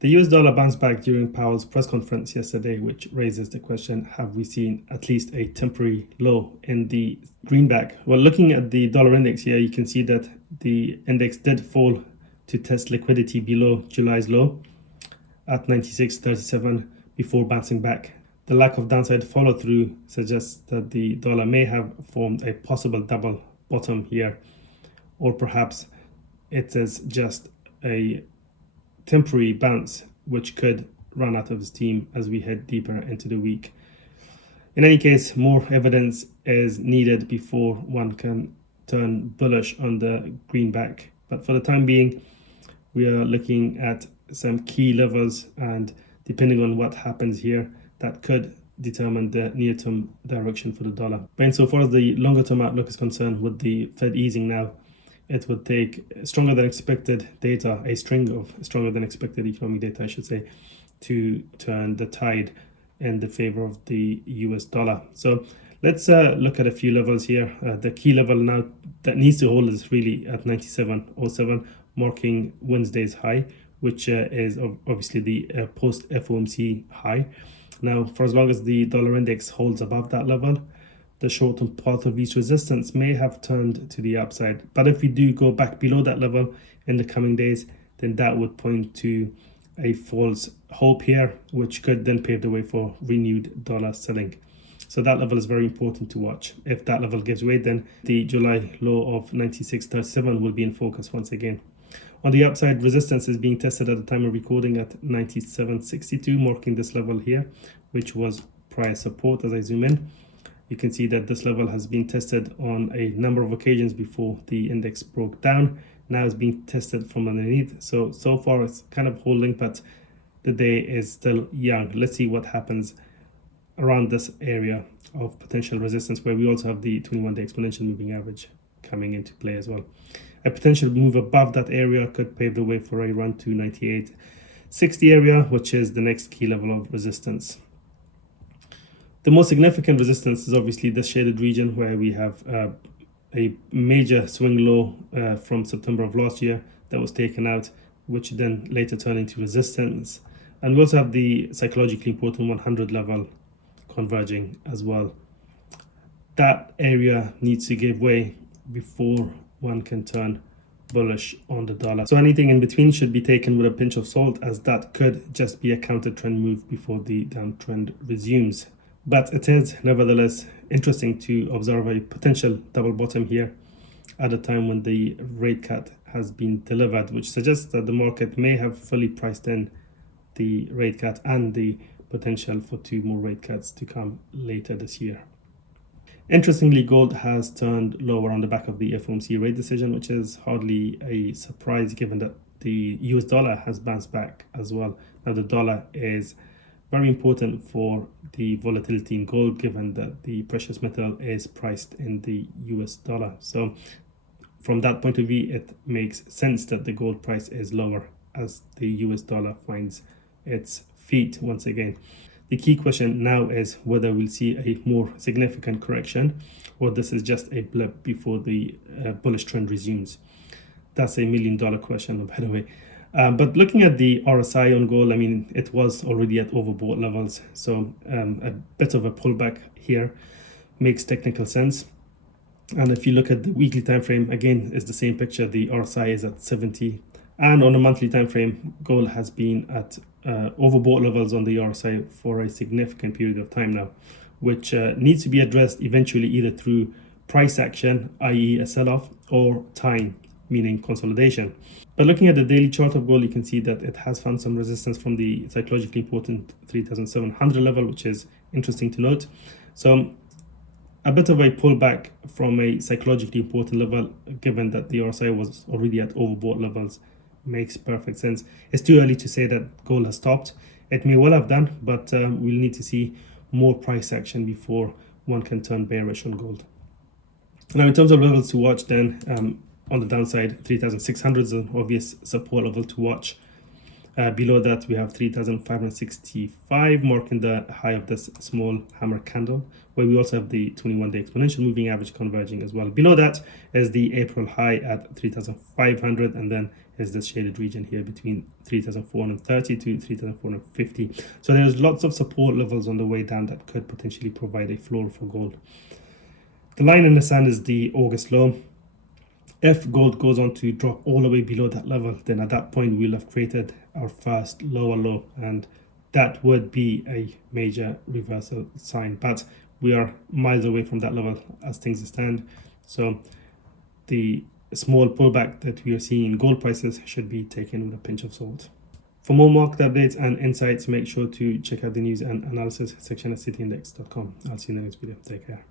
The US dollar bounced back during Powell's press conference yesterday, which raises the question, have we seen at least a temporary low in the greenback? Well, looking at the dollar index here, you can see that the index did fall to test liquidity below July's low at 96.37 before bouncing back. The lack of downside follow through suggests that the dollar may have formed a possible double bottom here, or perhaps it is just a temporary bounce which could run out of steam as we head deeper into the week. In any case, more evidence is needed before one can turn bullish on the greenback. But for the time being, we are looking at some key levels, and depending on what happens here, that could determine the near-term direction for the dollar. But insofar as the longer-term outlook is concerned, with the Fed easing now, it would take stronger than expected data, a string of stronger than expected economic data, I should say, to turn the tide in the favor of the US dollar. So let's look at a few levels here. The key level now that needs to hold is really at 97.07, marking Wednesday's high, which is obviously the post FOMC high. Now, for as long as the dollar index holds above that level, the short-term path of least resistance may have turned to the upside. But if we do go back below that level in the coming days, then that would point to a false hope here, which could then pave the way for renewed dollar selling. So that level is very important to watch. If that level gives way, then the July low of 96.37 will be in focus once again. On the upside, resistance is being tested at the time of recording at 97.62, marking this level here, which was prior support. As I zoom in, you can see that this level has been tested on a number of occasions before the index broke down. Now it's being tested from underneath. So far it's kind of holding, but the day is still young. Let's see what happens around this area of potential resistance, where we also have the 21-day exponential moving average coming into play as well. A potential move above that area could pave the way for a run to 98.60 area, which is the next key level of resistance. The most significant resistance is obviously this shaded region, where we have a major swing low from September of last year that was taken out, which then later turned into resistance. And we also have the psychologically important 100 level converging as well. That area needs to give way before one can turn bullish on the dollar. So anything in between should be taken with a pinch of salt, as that could just be a counter trend move before the downtrend resumes. But it is nevertheless interesting to observe a potential double bottom here at a time when the rate cut has been delivered, which suggests that the market may have fully priced in the rate cut and the potential for 2 more rate cuts to come later this year. Interestingly, gold has turned lower on the back of the FOMC rate decision, which is hardly a surprise given that the US dollar has bounced back as well. Now, the dollar is very important for the volatility in gold, given that the precious metal is priced in the US dollar. So from that point of view, it makes sense that the gold price is lower as the US dollar finds its feet once again. The key question now is whether we'll see a more significant correction, or this is just a blip before the bullish trend resumes. That's $1 million question, by the way. But looking at the RSI on gold, I mean, it was already at overbought levels. So a bit of a pullback here makes technical sense. And if you look at the weekly time frame, again, it's the same picture. The RSI is at 70. And on a monthly time frame, gold has been at overbought levels on the RSI for a significant period of time now, which needs to be addressed eventually either through price action, i.e. a sell-off, or time, meaning consolidation. But looking at the daily chart of gold, you can see that it has found some resistance from the psychologically important 3,700 level, which is interesting to note. So a bit of a pullback from a psychologically important level, given that the RSI was already at overbought levels, makes perfect sense. It's too early to say that gold has stopped. It may well have done, but we'll need to see more price action before one can turn bearish on gold. Now, in terms of levels to watch, then on the downside, 3,600 is an obvious support level to watch. Below that, we have 3,565, marking the high of this small hammer candle, where we also have the 21-day exponential moving average converging as well. Below that is the April high at 3,500, and then is this shaded region here between 3,430 to 3,450. So there's lots of support levels on the way down that could potentially provide a floor for gold. The line in the sand is the August low. If gold goes on to drop all the way below that level, then at that point we'll have created our first lower low, and that would be a major reversal sign. But we are miles away from that level as things stand. So the small pullback that we are seeing in gold prices should be taken with a pinch of salt. For more market updates and insights, make sure to check out the news and analysis section at cityindex.com. I'll see you in the next video. Take care.